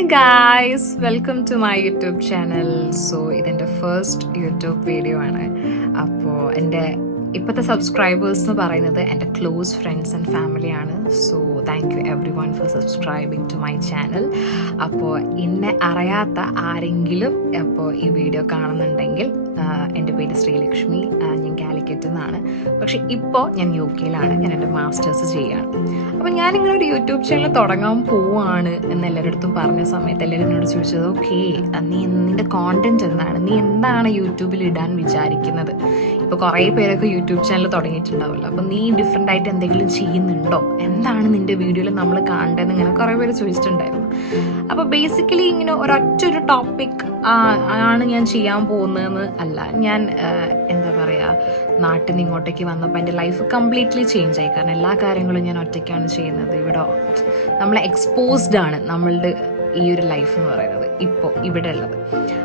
Hey guys, welcome to my YouTube channel. So ഇതെൻ്റെ first YouTube video ആണ്. അപ്പോൾ എൻ്റെ ഇപ്പോഴത്തെ സബ്സ്ക്രൈബേഴ്സ് എന്ന് പറയുന്നത് എൻ്റെ ക്ലോസ് ഫ്രണ്ട്സ് ആൻഡ് ഫാമിലിയാണ്. So thank you everyone for subscribing to my channel. അപ്പോൾ എന്നെ അറിയാത്ത ആരെങ്കിലും അപ്പോൾ ഈ വീഡിയോ കാണുന്നുണ്ടെങ്കിൽ എൻ്റെ പേര് ശ്രീലക്ഷ്മി, ഞാൻ കാലിക്കറ്റ് നിന്നാണ്. പക്ഷെ ഇപ്പോൾ ഞാൻ UK യിലാണ്. ഞാൻ എൻ്റെ മാസ്റ്റേഴ്സ് ചെയ്യുകയാണ്. അപ്പോൾ ഞാനിങ്ങനെ ഒരു യൂട്യൂബ് ചാനൽ തുടങ്ങാൻ പോവാണ് എന്ന് എല്ലാവരുടെ അടുത്തും പറഞ്ഞ സമയത്ത് എല്ലാവരും എന്നോട് ചോദിച്ചത്, ഓക്കെ നിൻ്റെ കോണ്ടൻറ്റ് എന്താണ്, നീ എന്താണ് യൂട്യൂബിൽ ഇടാൻ വിചാരിക്കുന്നത്? ഇപ്പോൾ കുറേ പേരൊക്കെ യൂട്യൂബ് ചാനൽ തുടങ്ങിയിട്ടുണ്ടാവില്ല. അപ്പോൾ നീ ഡിഫറെൻ്റ് ആയിട്ട് എന്തെങ്കിലും ചെയ്യുന്നുണ്ടോ, എന്താണ് നിൻ്റെ വീഡിയോയിൽ നമ്മൾ കാണേണ്ടതെന്ന് ഇങ്ങനെ കുറേ പേര് ചോദിച്ചിട്ടുണ്ടായിരുന്നു. അപ്പോൾ ബേസിക്കലി ഇങ്ങനെ ഒരൊറ്റൊരു ടോപ്പിക് ആണ് ഞാൻ ചെയ്യാൻ പോകുന്നതെന്ന് അല്ല. ഞാൻ എന്താ പറയുക, നാട്ടിൽ നിന്ന് ഇങ്ങോട്ടേക്ക് വന്നപ്പോൾ എൻ്റെ ലൈഫ് കംപ്ലീറ്റ്ലി ചേഞ്ച് ആയി. കാരണം എല്ലാ കാര്യങ്ങളും ഞാൻ ഒറ്റയ്ക്കാണ് ചെയ്യുന്നത്. ഇവിടെ നമ്മൾ എക്സ്പോസ്ഡ് ആണ് നമ്മളുടെ ഈ ഒരു ലൈഫ് എന്ന് പറയുന്നത് ഇപ്പോൾ ഇവിടെ ഉള്ളത്.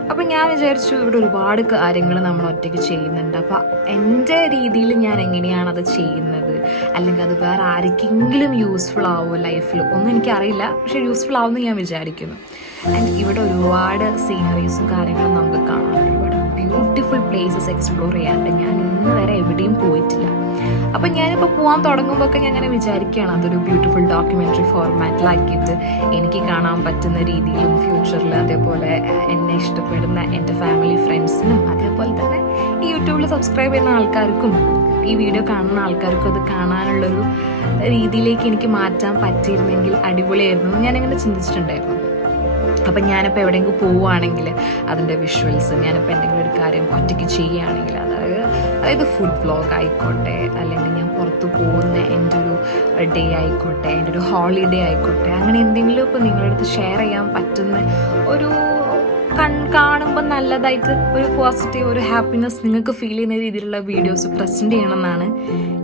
അപ്പോൾ ഞാൻ വിചാരിച്ചു ഇവിടെ ഒരുപാട് കാര്യങ്ങൾ നമ്മൾ ഒറ്റയ്ക്ക് ചെയ്യുന്നുണ്ട്. അപ്പോൾ എൻ്റെ രീതിയിൽ ഞാൻ എങ്ങനെയാണ് അത് ചെയ്യുന്നത്, അല്ലെങ്കിൽ അത് വേറെ ആർക്കെങ്കിലും യൂസ്ഫുൾ ആവുമോ ലൈഫിൽ ഒന്നും എനിക്കറിയില്ല, പക്ഷേ യൂസ്ഫുൾ ആവുമെന്ന് ഞാൻ വിചാരിക്കുന്നു. ആൻഡ് ഇവിടെ ഒരുപാട് സീനറീസും കാര്യങ്ങളും നമുക്ക് കാണാം, ഒരുപാട് ബ്യൂട്ടിഫുൾ പ്ലേസസ് എക്സ്പ്ലോർ ചെയ്യാറുണ്ട്. ഞാൻ ഇന്ന് വരെ എവിടെയും പോയിട്ടില്ല. അപ്പം ഞാനിപ്പോൾ പോകാൻ തുടങ്ങുമ്പോഴൊക്കെ ഞാൻ അങ്ങനെ വിചാരിക്കുകയാണ് അതൊരു ബ്യൂട്ടിഫുൾ ഡോക്യുമെൻ്ററി ഫോർമാറ്റിലാക്കിയിട്ട് എനിക്ക് കാണാൻ പറ്റുന്ന രീതിയിലും ഫ്യൂച്ചറിൽ അതേപോലെ എന്നെ ഇഷ്ടപ്പെടുന്ന എൻ്റെ ഫാമിലി ഫ്രണ്ട്സിനും അതേപോലെ തന്നെ ഈ യൂട്യൂബിൽ സബ്സ്ക്രൈബ് ചെയ്യുന്ന ആൾക്കാർക്കും ഈ വീഡിയോ കാണുന്ന ആൾക്കാർക്കും അത് കാണാനുള്ളൊരു രീതിയിലേക്ക് എനിക്ക് മാറ്റാൻ പറ്റിയിരുന്നെങ്കിൽ അടിപൊളിയായിരുന്നു ഞാനിങ്ങനെ ചിന്തിച്ചിട്ടുണ്ടായിരുന്നു. അപ്പം ഞാനിപ്പോൾ എവിടെയെങ്കിലും പോവുകയാണെങ്കിൽ അതിൻ്റെ വിഷ്വൽസ്, ഞാനിപ്പോൾ എന്തെങ്കിലും ഒരു കാര്യം ഒറ്റയ്ക്ക് ചെയ്യുകയാണെങ്കിൽ അതായത് ഫുഡ് വ്ളോഗ് ആയിക്കോട്ടെ, അല്ലെങ്കിൽ ഞാൻ പുറത്ത് പോകുന്ന എൻ്റെ ഒരു ഡേ ആയിക്കോട്ടെ, എൻ്റെ ഒരു ഹോളിഡേ ആയിക്കോട്ടെ, അങ്ങനെ എന്തെങ്കിലും ഇപ്പോൾ നിങ്ങളുടെ അടുത്ത് ഷെയർ ചെയ്യാൻ പറ്റുന്ന ഒരു കാണുമ്പോൾ നല്ലതായിട്ട് ഒരു പോസിറ്റീവ് ഒരു ഹാപ്പിനെസ് നിങ്ങൾക്ക് ഫീൽ ചെയ്യുന്ന രീതിയിലുള്ള വീഡിയോസ് പ്രസൻറ്റ് ചെയ്യണമെന്നാണ്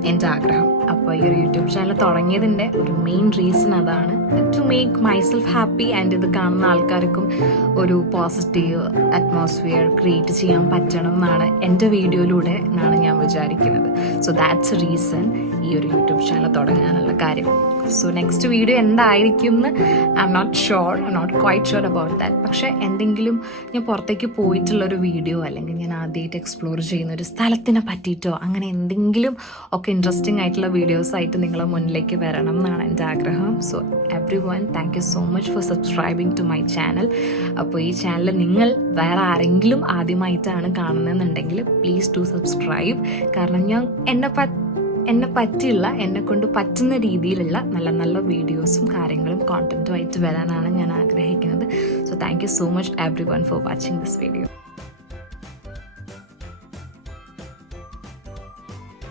എൻ്റെ ആഗ്രഹം. അപ്പോൾ ഈ ഒരു യൂട്യൂബ് ചാനൽ തുടങ്ങിയതിൻ്റെ ഒരു മെയിൻ റീസൺ അതാണ്, to make myself happy and ഇത് കാണുന്ന ആൾക്കാർക്കും ഒരു പോസിറ്റീവ് അറ്റ്മോസ്ഫിയർ ക്രിയേറ്റ് ചെയ്യാൻ പറ്റണം എന്നാണ് എൻ്റെ വീഡിയോയിലൂടെ എന്നാണ് ഞാൻ വിചാരിക്കുന്നത്. സോ ദാറ്റ്സ് എ റീസൺ ഈ ഒരു യൂട്യൂബ് ചാനൽ തുടങ്ങാനുള്ള കാര്യം. സോ നെക്സ്റ്റ് വീഡിയോ എന്തായിരിക്കും എന്ന് I'm not quite sure about that. പക്ഷേ എന്തെങ്കിലും ഞാൻ പുറത്തേക്ക് പോയിട്ടുള്ളൊരു വീഡിയോ, അല്ലെങ്കിൽ ഞാൻ ആദ്യമായിട്ട് എക്സ്പ്ലോർ ചെയ്യുന്ന ഒരു സ്ഥലത്തിനെ പറ്റിയിട്ടോ അങ്ങനെ എന്തെങ്കിലും ഒക്കെ ഇൻട്രസ്റ്റിംഗ് ആയിട്ടുള്ള വീഡിയോസ് ആയിട്ട് നിങ്ങളെ മുന്നിലേക്ക് വരണം എന്നാണ് എൻ്റെ ആഗ്രഹം. So everyone, thank you so much for subscribing to my channel. അപ്പോൾ ഈ ചാനൽ നിങ്ങൾ വേറെ ആരെങ്കിലും ആദ്യമായിട്ടാണ് കാണുന്നതെന്നുണ്ടെങ്കിൽ പ്ലീസ് ടു സബ്സ്ക്രൈബ്. കാരണം ഞാൻ എന്നെ പറ്റിയുള്ള, എന്നെ കൊണ്ട് പറ്റുന്ന രീതിയിലുള്ള നല്ല നല്ല വീഡിയോസും കാര്യങ്ങളും കോണ്ടൻറ്റുമായിട്ട് വരാനാണ് ഞാൻ ആഗ്രഹിക്കുന്നത്. So thank you so much every one for watching this video.